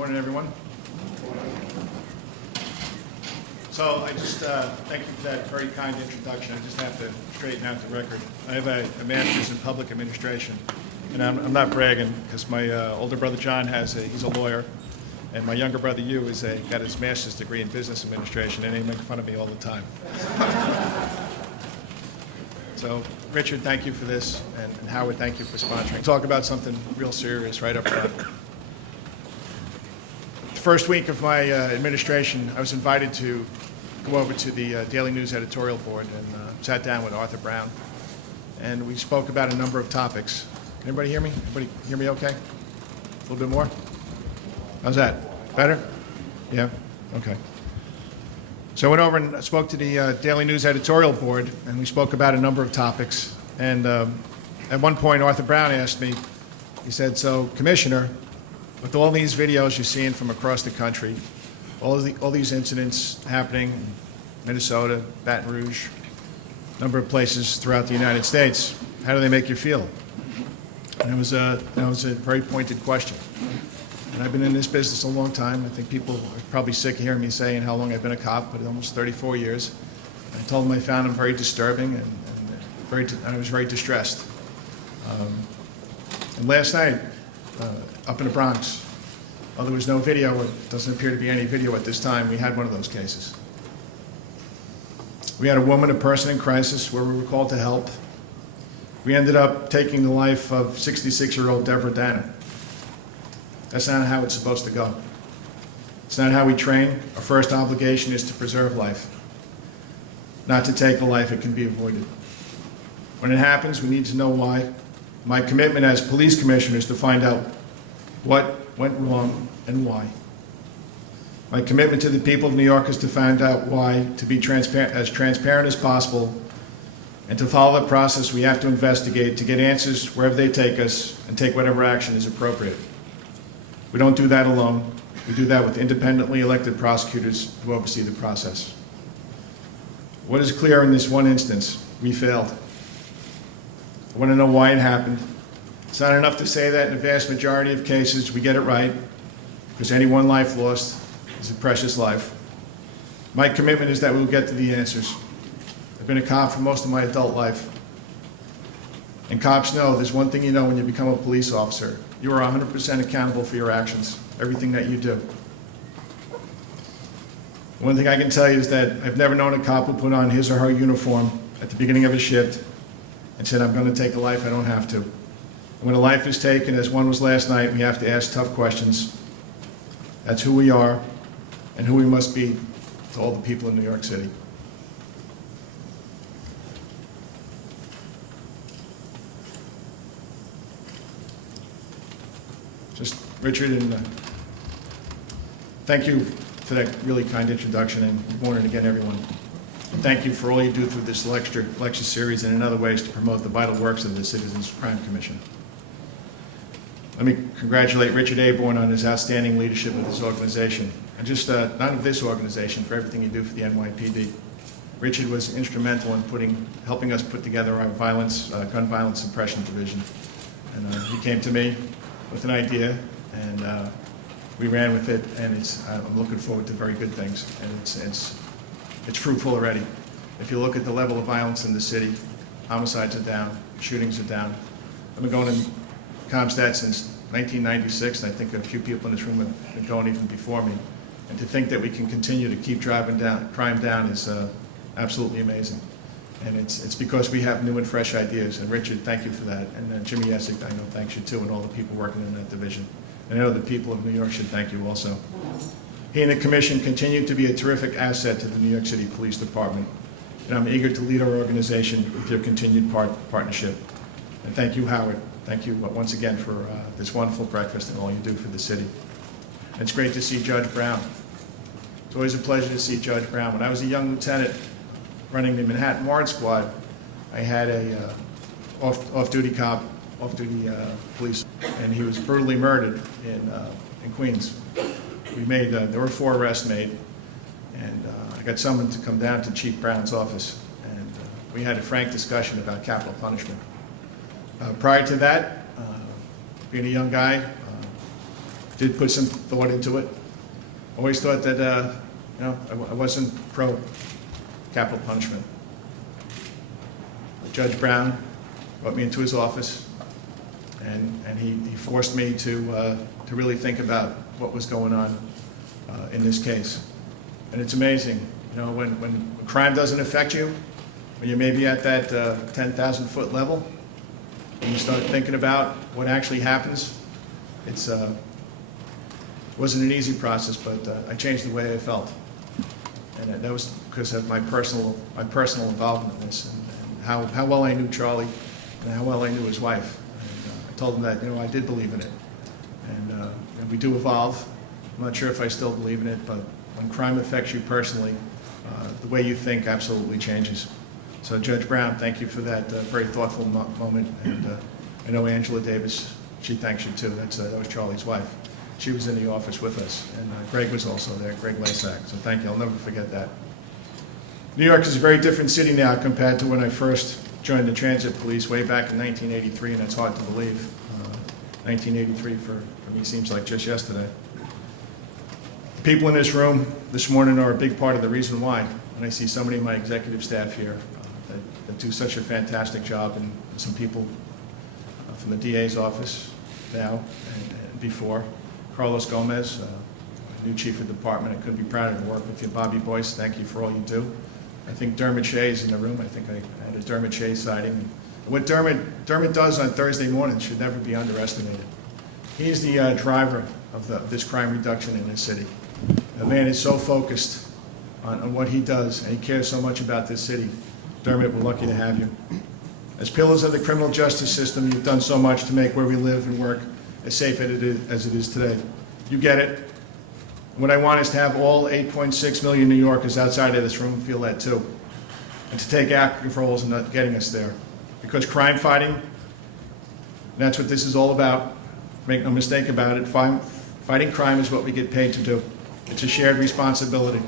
Morning, everyone. So I just thank you for that very kind introduction. I just have to straighten out the record. I have a master's in public administration, and I'm not bragging because my older brother John he's a lawyer, and my younger brother Hugh got his master's degree in business administration, and they make fun of me all the time. So Richard, thank you for this, and Howard, thank you for sponsoring. Talk about something real serious right up front. The first week of my administration, I was invited to go over to the Daily News editorial board and sat down with Arthur Brown, and we spoke about a number of topics. Everybody hear me? Everybody hear me okay? A little bit more? How's that? Better? Yeah? Okay. So I went over and spoke to the Daily News editorial board, and we spoke about a number of topics. And at one point, Arthur Brown asked me, he said, "So, Commissioner, with all these videos you're seeing from across the country, all these incidents happening in Minnesota, Baton Rouge, a number of places throughout the United States, how do they make you feel?" And that was a very pointed question. And I've been in this business a long time. I think people are probably sick of hearing me saying how long I've been a cop, but almost 34 years. I told them I found them very disturbing and I was very distressed. And last night, up in the Bronx, there was no video. It doesn't appear to be any video at this time. We had one of those cases. We had a woman, a person in crisis, where we were called to help. We ended up taking the life of 66-year-old Deborah Danner. That's not how it's supposed to go. It's not how we train. Our first obligation is to preserve life, not to take a life that can be avoided. When it happens, we need to know why. My commitment as police commissioner is to find out what went wrong and why. My commitment to the people of New York is to find out why, to be transparent as possible, and to follow the process we have to investigate to get answers wherever they take us and take whatever action is appropriate. We don't do that alone. We do that with independently elected prosecutors who oversee the process. What is clear in this one instance? We failed. I want to know why it happened. It's not enough to say that in the vast majority of cases we get it right, because any one life lost is a precious life. My commitment is that we'll get to the answers. I've been a cop for most of my adult life. And cops know there's one thing you know when you become a police officer. You are 100% accountable for your actions, everything that you do. One thing I can tell you is that I've never known a cop who put on his or her uniform at the beginning of a shift and said, "I'm going to take a life I don't have to." When a life is taken, as one was last night, we have to ask tough questions. That's who we are and who we must be to all the people in New York City. Just, Richard, and thank you for that really kind introduction, and good morning again, everyone. And thank you for all you do through this lecture series and in other ways to promote the vital works of the Citizens Crime Commission. Let me congratulate Richard Aborn on his outstanding leadership of this organization, and just not of this organization, for everything you do for the NYPD. Richard was instrumental in helping us put together our gun violence suppression division. And he came to me with an idea, and we ran with it, and I'm looking forward to very good things, and it's fruitful already. If you look at the level of violence in the city, homicides are down, shootings are down. I've been going in CompStat since 1996, and I think a few people in this room have been going even before me. And to think that we can continue to keep driving crime down is absolutely amazing. And it's because we have new and fresh ideas. And Richard, thank you for that. And Jimmy Essig, I know, thanks you too, and all the people working in that division. And I know the people of New York should thank you also. He and the Commission continue to be a terrific asset to the New York City Police Department. And I'm eager to lead our organization with your continued partnership. And thank you, Howard. Thank you once again for this wonderful breakfast and all you do for the city. And it's great to see Judge Brown. It's always a pleasure to see Judge Brown. When I was a young lieutenant running the Manhattan Warrant Squad, I had a off-duty police, and he was brutally murdered in Queens. There were 4 arrests made, and I got summoned to come down to Chief Brown's office, and we had a frank discussion about capital punishment. Prior to that, being a young guy, did put some thought into it. Always thought that, I wasn't pro capital punishment. Judge Brown brought me into his office, and he forced me to really think about what was going on in this case. And it's amazing, when crime doesn't affect you, when you're maybe at that 10,000-foot level, and you start thinking about what actually happens, it wasn't an easy process, but I changed the way I felt. And that was because of my personal involvement in this, and how well I knew Charlie, and how well I knew his wife. And I told him that, I did believe in it. And we do evolve. I'm not sure if I still believe in it, but when crime affects you personally, the way you think absolutely changes. So Judge Brown, thank you for that very thoughtful moment. And I know Angela Davis, she thanks you too. That was Charlie's wife. She was in the office with us. And Greg was also there, Greg Lasak. So thank you, I'll never forget that. New York is a very different city now compared to when I first joined the transit police way back in 1983, and that's hard to believe. 1983 for me seems like just yesterday. The people in this room this morning are a big part of the reason why. And I see so many of my executive staff here that do such a fantastic job, and some people from the DA's office now and before. Carlos Gomez, new chief of department. I couldn't be prouder to work with you. Bobby Boyce, thank you for all you do. I think Dermot Shea is in the room. I think I had a Dermot Shea sighting. And what Dermot does on Thursday mornings should never be underestimated. He's the driver of this crime reduction in this city. The man is so focused on what he does, and he cares so much about this city. Dermot, we're lucky to have you. As pillars of the criminal justice system, you've done so much to make where we live and work as safe as it is today. You get it. What I want is to have all 8.6 million New Yorkers outside of this room feel that too, and to take active roles in not getting us there. Because crime fighting, that's what this is all about. Make no mistake about it. Fighting crime is what we get paid to do. It's a shared responsibility.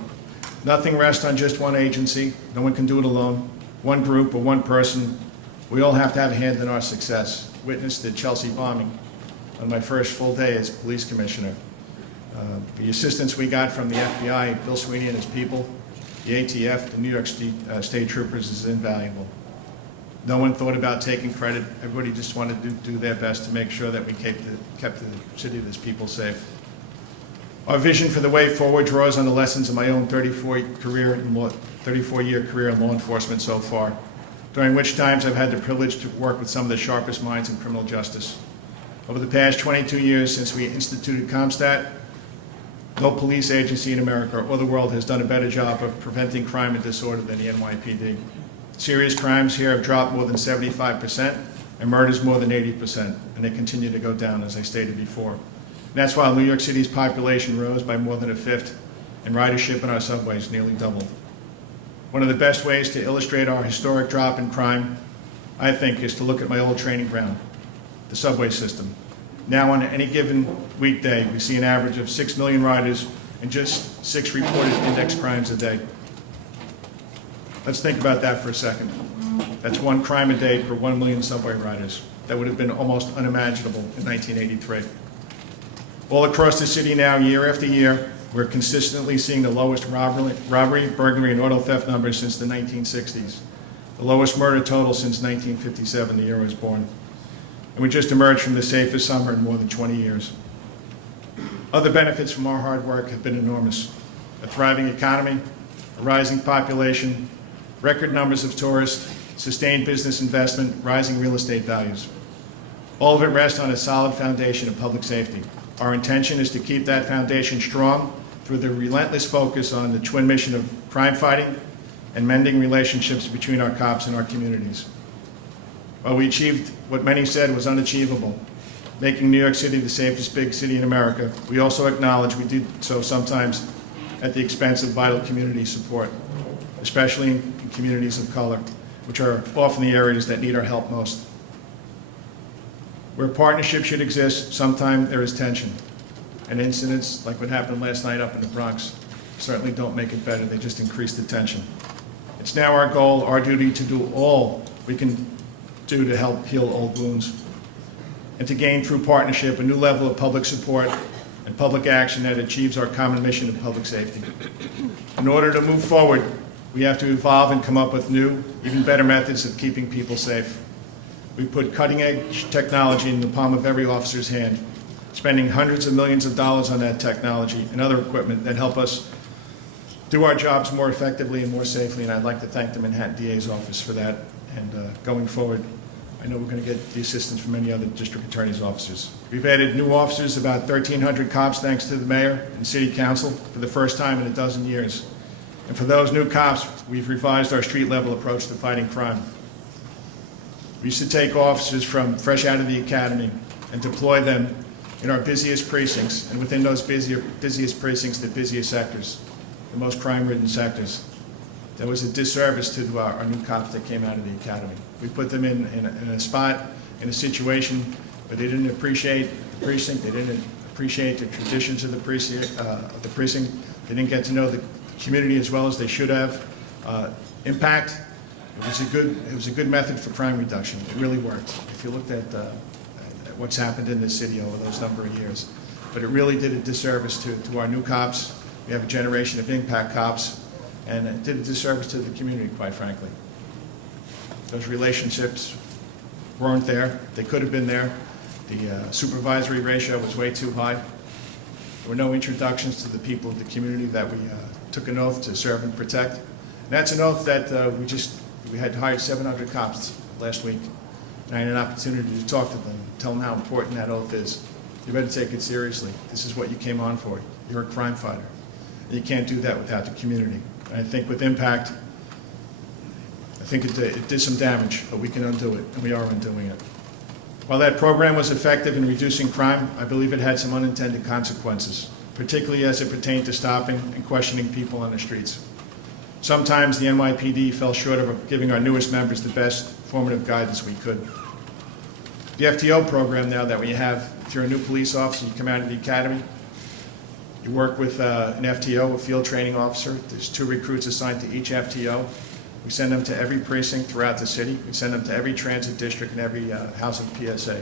Nothing rests on just one agency. No one can do it alone. One group or one person. We all have to have a hand in our success. Witnessed the Chelsea bombing on my first full day as police commissioner. The assistance we got from the FBI, Bill Sweeney and his people, the ATF, the New York State Troopers is invaluable. No one thought about taking credit. Everybody just wanted to do their best to make sure that we kept the city of its people safe. Our vision for the way forward draws on the lessons of my own 34-year career in law enforcement so far, during which times I've had the privilege to work with some of the sharpest minds in criminal justice. Over the past 22 years since we instituted CompStat, no police agency in America or the world has done a better job of preventing crime and disorder than the NYPD. Serious crimes here have dropped more than 75%, and murders more than 80%, and they continue to go down, as I stated before. And that's while New York City's population rose by more than a fifth, and ridership in our subways nearly doubled. One of the best ways to illustrate our historic drop in crime, I think, is to look at my old training ground, the subway system. Now, on any given weekday, we see an average of 6 million riders and just 6 reported index crimes a day. Let's think about that for a second. That's 1 crime a day per 1 million subway riders. That would have been almost unimaginable in 1983. All across the city now, year after year, we're consistently seeing the lowest robbery, burglary, and auto theft numbers since the 1960s. The lowest murder total since 1957, the year I was born. And we just emerged from the safest summer in more than 20 years. Other benefits from our hard work have been enormous. A thriving economy, a rising population, record numbers of tourists, sustained business investment, rising real estate values. All of it rests on a solid foundation of public safety. Our intention is to keep that foundation strong through the relentless focus on the twin mission of crime fighting and mending relationships between our cops and our communities. While we achieved what many said was unachievable, making New York City the safest big city in America, we also acknowledge we did so sometimes at the expense of vital community support, especially in communities of color, which are often the areas that need our help most. Where partnership should exist, sometimes there is tension. And incidents like what happened last night up in the Bronx certainly don't make it better, they just increase the tension. It's now our goal, our duty, to do all we can do to help heal old wounds, and to gain through partnership a new level of public support and and public action that achieves our common mission of public safety. In order to move forward, we have to evolve and come up with new, even better methods of keeping people safe. We put cutting-edge technology in the palm of every officer's hand, spending hundreds of millions of dollars on that technology and other equipment that help us do our jobs more effectively and more safely, and I'd like to thank the Manhattan DA's office for that. And going forward, I know we're going to get the assistance from many other district attorney's officers. We've added new officers, about 1,300 cops, thanks to the mayor and city council, for the first time in a dozen years. And for those new cops, we've revised our street-level approach to fighting crime. We used to take officers from fresh out of the academy and deploy them in our busiest precincts, and within those busiest precincts, the busiest sectors, the most crime-ridden sectors. That was a disservice to our new cops that came out of the academy. We put them in a spot, in a situation where they didn't appreciate the precinct, they didn't appreciate the traditions of the precinct, they didn't get to know the community as well as they should have. Impact, it was a good method for crime reduction. It really worked. If you looked at what's happened in this city over those number of years. But it really did a disservice to our new cops. We have a generation of impact cops, and it did a disservice to the community, quite frankly. Those relationships weren't there. They could have been there. The supervisory ratio was way too high. There were no introductions to the people of the community that we took an oath to serve and protect. And that's an oath that we had hired 700 cops last week. And I had an opportunity to talk to them, tell them how important that oath is. You better take it seriously. This is what you came on for. You're a crime fighter. And you can't do that without the community. And I think with impact, I think it did some damage, but we can undo it, and we are undoing it. While that program was effective in reducing crime, I believe it had some unintended consequences, particularly as it pertained to stopping and questioning people on the streets. Sometimes the NYPD fell short of giving our newest members the best formative guidance we could. The FTO program now that we have, if you're a new police officer, you come out of the academy, you work with an FTO, a field training officer. There's 2 recruits assigned to each FTO. We send them to every precinct throughout the city. We send them to every transit district and every housing PSA.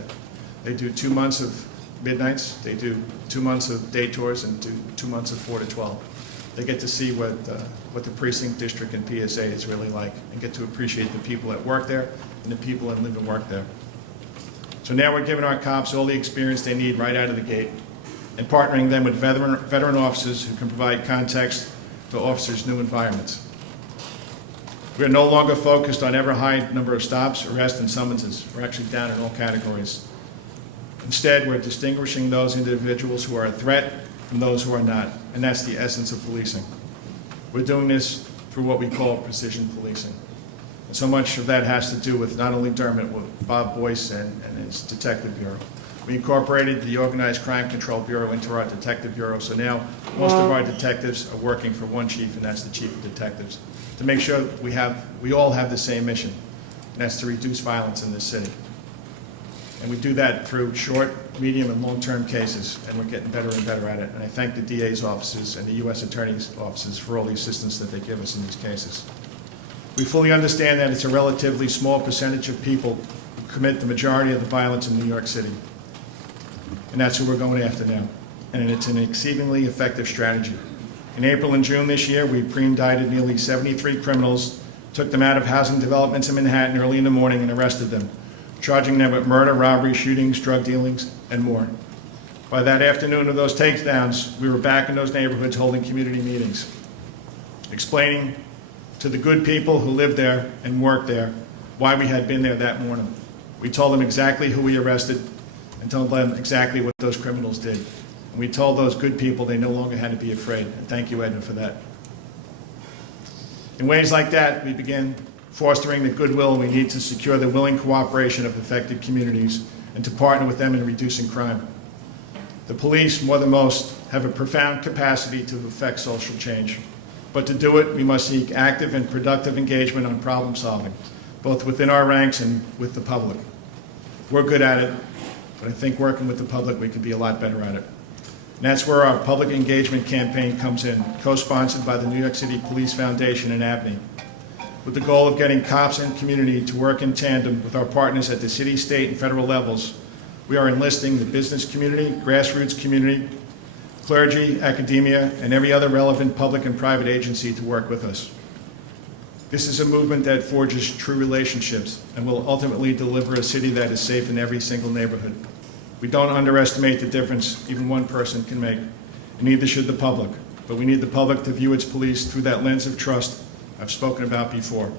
They do 2 months of midnights. They do 2 months of day tours and do 2 months of 4 to 12. They get to see what the precinct, district, and PSA is really like, and get to appreciate the people that work there and the people that live and work there. So now we're giving our cops all the experience they need right out of the gate, and partnering them with veteran officers who can provide context to officers' new environments. We are no longer focused on ever high number of stops, arrests, and summonses. We're actually down in all categories. Instead, we're distinguishing those individuals who are a threat from those who are not, and that's the essence of policing. We're doing this through what we call precision policing. And so much of that has to do with not only Dermot, with Bob Boyce and his detective bureau. We incorporated the Organized Crime Control Bureau into our detective bureau, so now most of our detectives are working for one chief, and that's the chief of detectives, to make sure we all have the same mission, and that's to reduce violence in this city. And we do that through short, medium, and long-term cases, and we're getting better and better at it. And I thank the DA's offices and the U.S. Attorney's offices for all the assistance that they give us in these cases. We fully understand that it's a relatively small percentage of people who commit the majority of the violence in New York City. And that's who we're going after now. And it's an exceedingly effective strategy. In April and June this year, we pre-indicted nearly 73 criminals, took them out of housing developments in Manhattan early in the morning and arrested them, charging them with murder, robbery, shootings, drug dealings, and more. By that afternoon of those takedowns, we were back in those neighborhoods holding community meetings, explaining to the good people who live there and work there why we had been there that morning. We told them exactly who we arrested and told them exactly what those criminals did. And we told those good people they no longer had to be afraid. And thank you, Edna, for that. In ways like that, we began fostering the goodwill we need to secure the willing cooperation of affected communities and to partner with them in reducing crime. The police, more than most, have a profound capacity to affect social change. But to do it, we must seek active and productive engagement on problem solving, both within our ranks and with the public. We're good at it, but I think working with the public, we can be a lot better at it. And that's where our public engagement campaign comes in, co-sponsored by the New York City Police Foundation and ABNY, with the goal of getting cops and community to work in tandem with our partners at the city, state, and federal levels. We are enlisting the business community, grassroots community, clergy, academia, and every other relevant public and private agency to work with us. This is a movement that forges true relationships and will ultimately deliver a city that is safe in every single neighborhood. We don't underestimate the difference even one person can make, and neither should the public. But we need the public to view its police through that lens of trust I've spoken about before.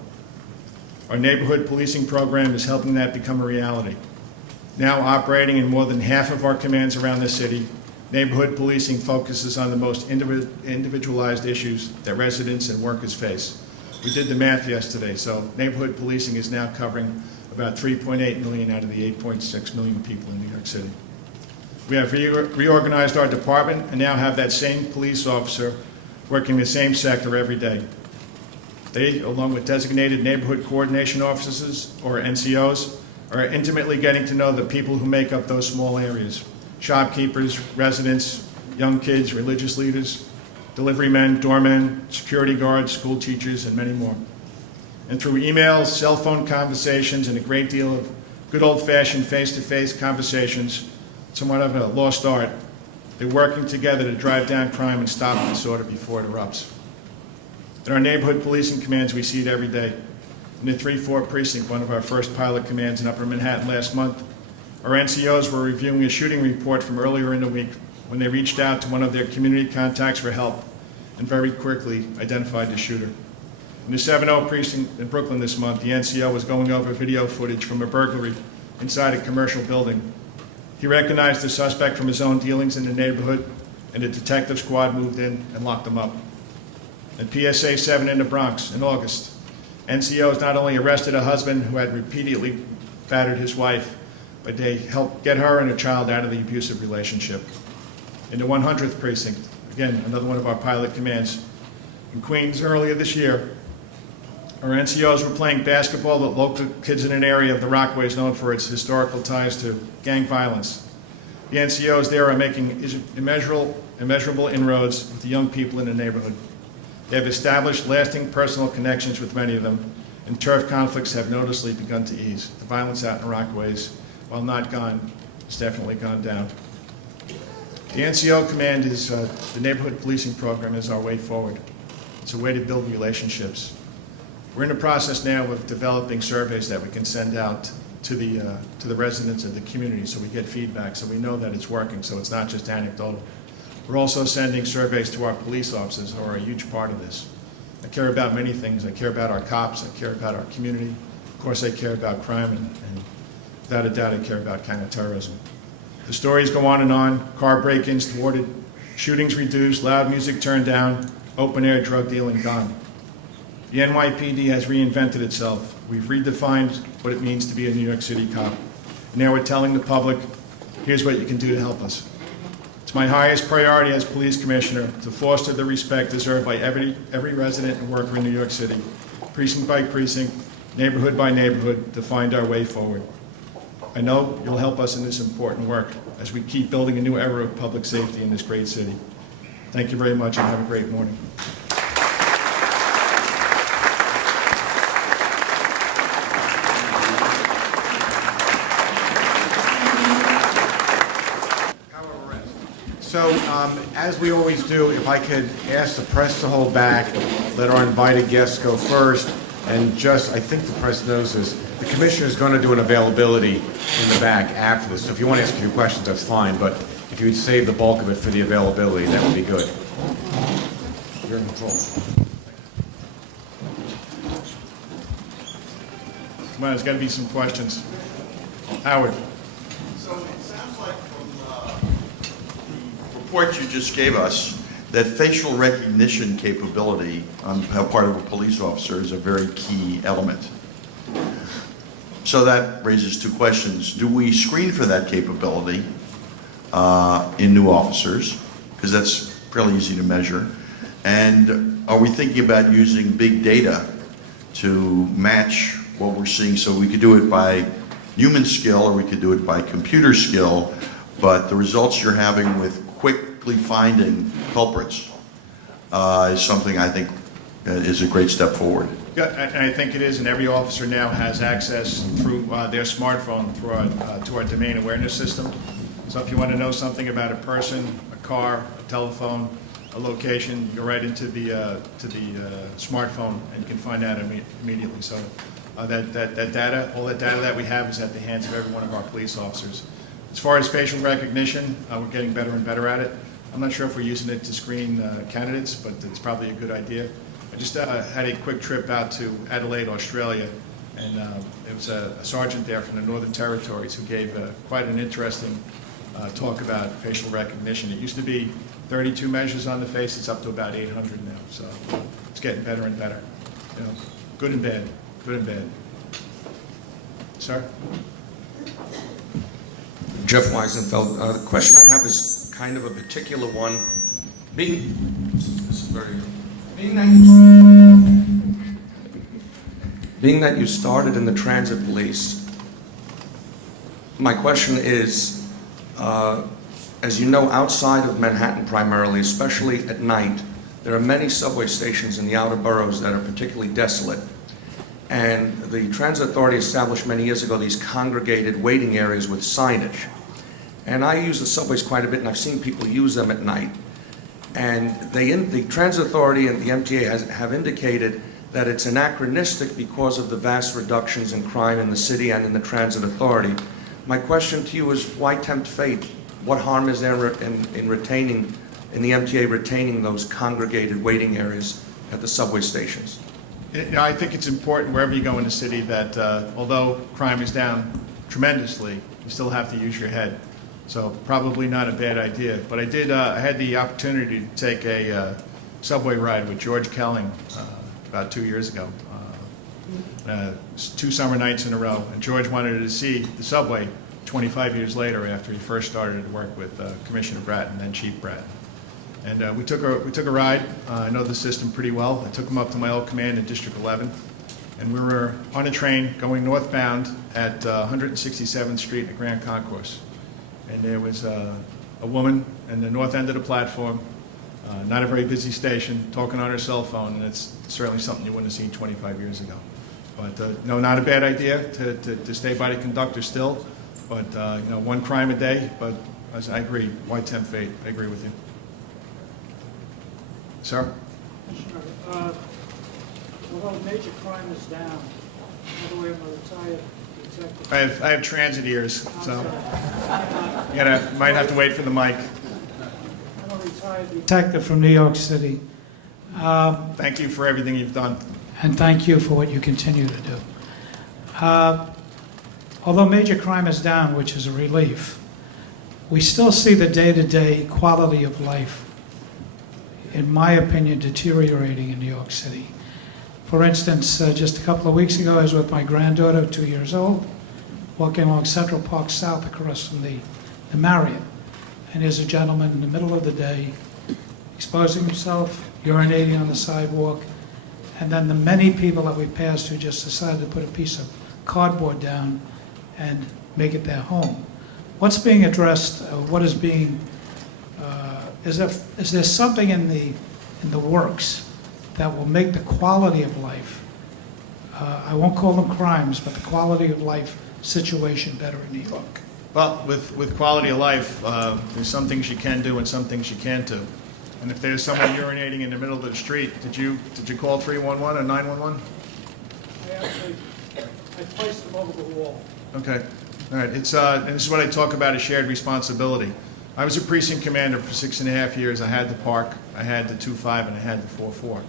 Our neighborhood policing program is helping that become a reality. Now operating in more than half of our commands around the city, neighborhood policing focuses on the most individualized issues that residents and workers face. We did the math yesterday, so neighborhood policing is now covering about 3.8 million out of the 8.6 million people in New York City. We have reorganized our department and now have that same police officer working the same sector every day. They, along with designated neighborhood coordination officers, or NCOs, are intimately getting to know the people who make up those small areas: shopkeepers, residents, young kids, religious leaders, delivery men, doormen, security guards, school teachers, and many more. And through emails, cell phone conversations, and a great deal of good old-fashioned face-to-face conversations, somewhat of a lost art, they're working together to drive down crime and stop disorder before it erupts. In our neighborhood policing commands, we see it every day. In the 3-4 precinct, one of our first pilot commands in Upper Manhattan last month, our NCOs were reviewing a shooting report from earlier in the week when they reached out to one of their community contacts for help and very quickly identified the shooter. In the 7-0 precinct in Brooklyn this month, the NCO was going over video footage from a burglary inside a commercial building. He recognized the suspect from his own dealings in the neighborhood, and the detective squad moved in and locked him up. At PSA 7 in the Bronx in August, NCOs not only arrested a husband who had repeatedly battered his wife, but they helped get her and her child out of the abusive relationship. In the 100th precinct, again, another one of our pilot commands, in Queens earlier this year, our NCOs were playing basketball with local kids in an area of the Rockaways known for its historical ties to gang violence. The NCOs there are making immeasurable inroads with the young people in the neighborhood. They have established lasting personal connections with many of them, and turf conflicts have noticeably begun to ease. The violence out in the Rockaways, while not gone, has definitely gone down. The NCO command is, the neighborhood policing program is our way forward. It's a way to build relationships. We're in the process now of developing surveys that we can send out to the residents of the community so we get feedback, so we know that it's working, so it's not just anecdotal. We're also sending surveys to our police officers, who are a huge part of this. I care about many things. I care about our cops. I care about our community. Of course, I care about crime, and without a doubt, I care about counterterrorism. The stories go on, car break-ins thwarted, shootings reduced, loud music turned down, open-air drug dealing gone. The NYPD has reinvented itself. We've redefined what it means to be a New York City cop. Now we're telling the public, here's what you can do to help us. It's my highest priority as police commissioner to foster the respect deserved by every resident and worker in New York City, precinct by precinct, neighborhood by neighborhood, to find our way forward. I know you'll help us in this important work as we keep building a new era of public safety in this great city. Thank you very much, and have a great morning. So, as we always do, if I could ask the press to hold back, let our invited guests go first, and just, I think the press knows this, the commissioner is going to do an availability in the back after this. So if you want to ask a few questions, that's fine, but if you would save the bulk of it for the availability, that would be good. You're in control. Come on, there's got to be some questions. Howard. So it sounds like from the report you just gave us that facial recognition capability on the part of a police officer is a very key element. So that raises two questions. Do we screen for that capability in new officers? Because that's fairly easy to measure. And are we thinking about using big data to match what we're seeing? So we could do it by human skill or we could do it by computer skill, but the results you're having with quickly finding culprits is something I think is a great step forward. Yeah, and I think it is, and every officer now has access through their smartphone through to our domain awareness system. So if you want to know something about a person, a car, a telephone, a location, you go right into the smartphone and you can find out immediately. So that data, all that data that we have is at the hands of every one of our police officers. As far as facial recognition, we're getting better and better at it. I'm not sure if we're using it to screen candidates, but it's probably a good idea. I just had a quick trip out to Adelaide, Australia, and it was a sergeant there from the Northern Territories who gave quite an interesting talk about facial recognition. It used to be 32 measures on the face. It's up to about 800 now. So it's getting better and better. You know, good and bad. Good and bad. Sir? Jeff Weisenfeld. The question I have is kind of a particular one. Being that you started in the transit police, my question is, as you know, outside of Manhattan primarily, especially at night, there are many subway stations in the outer boroughs that are particularly desolate. And the Transit Authority established many years ago these congregated waiting areas with signage. And I use the subways quite a bit, and I've seen people use them at night. And the Transit Authority and the MTA have indicated that it's anachronistic because of the vast reductions in crime in the city and in the Transit Authority. My question to you is, why tempt fate? What harm is there in the MTA retaining those congregated waiting areas at the subway stations? You know, I think it's important wherever you go in the city that although crime is down tremendously, you still have to use your head. So probably not a bad idea. But I had the opportunity to take a subway ride with George Kelling about 2 years ago, 2 summer nights in a row. And George wanted to see the subway 25 years later after he first started to work with Commissioner Bratton, then Chief Bratton. And we took a ride. I know the system pretty well. I took him up to my old command in District 11. And we were on a train going northbound at 167th Street at Grand Concourse. And there was a woman in the north end of the platform, not a very busy station, talking on her cell phone, and it's certainly something you wouldn't have seen 25 years ago. But no, not a bad idea to stay by the conductor still, but you know, one crime a day, but as I agree, why tempt fate? I agree with you. Sir? Sure. Although major crime is down, by the way, I'm a retired detective. I have transit ears, so you might have to wait for the mic. I'm a retired detective from New York City. Thank you for everything you've done. And thank you for what you continue to do. Although major crime is down, which is a relief, we still see the day-to-day quality of life, in my opinion, deteriorating in New York City. For instance, just a couple of weeks ago, I was with my granddaughter, 2 years old, walking along Central Park South across from the Marriott. And there's a gentleman in the middle of the day exposing himself, urinating on the sidewalk, and then the many people that we passed who just decided to put a piece of cardboard down and make it their home. What's being addressed, what is being, is there something in the works that will make the quality of life, I won't call them crimes, but the quality of life situation better in New York? Well, with quality of life, there's some things you can do and some things you can't do. And if there's someone urinating in the middle of the street, did you call 311 or 911? I placed them over the wall. Okay. All right. And this is what I talk about as shared responsibility. I was a precinct commander for 6.5 years. I had the park, I had the 2-5, and I had the 4-4.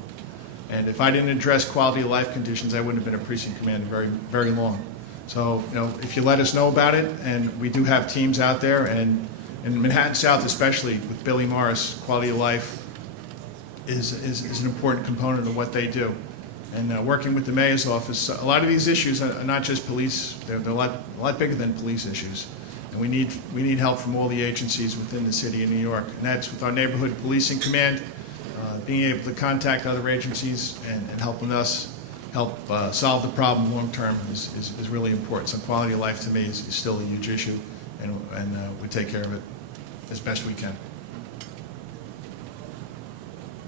And if I didn't address quality of life conditions, I wouldn't have been a precinct commander very, very long. So, you know, if you let us know about it, and we do have teams out there, and in Manhattan South especially, with Billy Morris, quality of life is an important component of what they do. And working with the mayor's office, a lot of these issues are not just police, they're a lot bigger than police issues. And we need help from all the agencies within the city of New York. And that's with our neighborhood policing command, being able to contact other agencies and helping us help solve the problem long term is really important. So quality of life to me is still a huge issue, and we take care of it as best we can.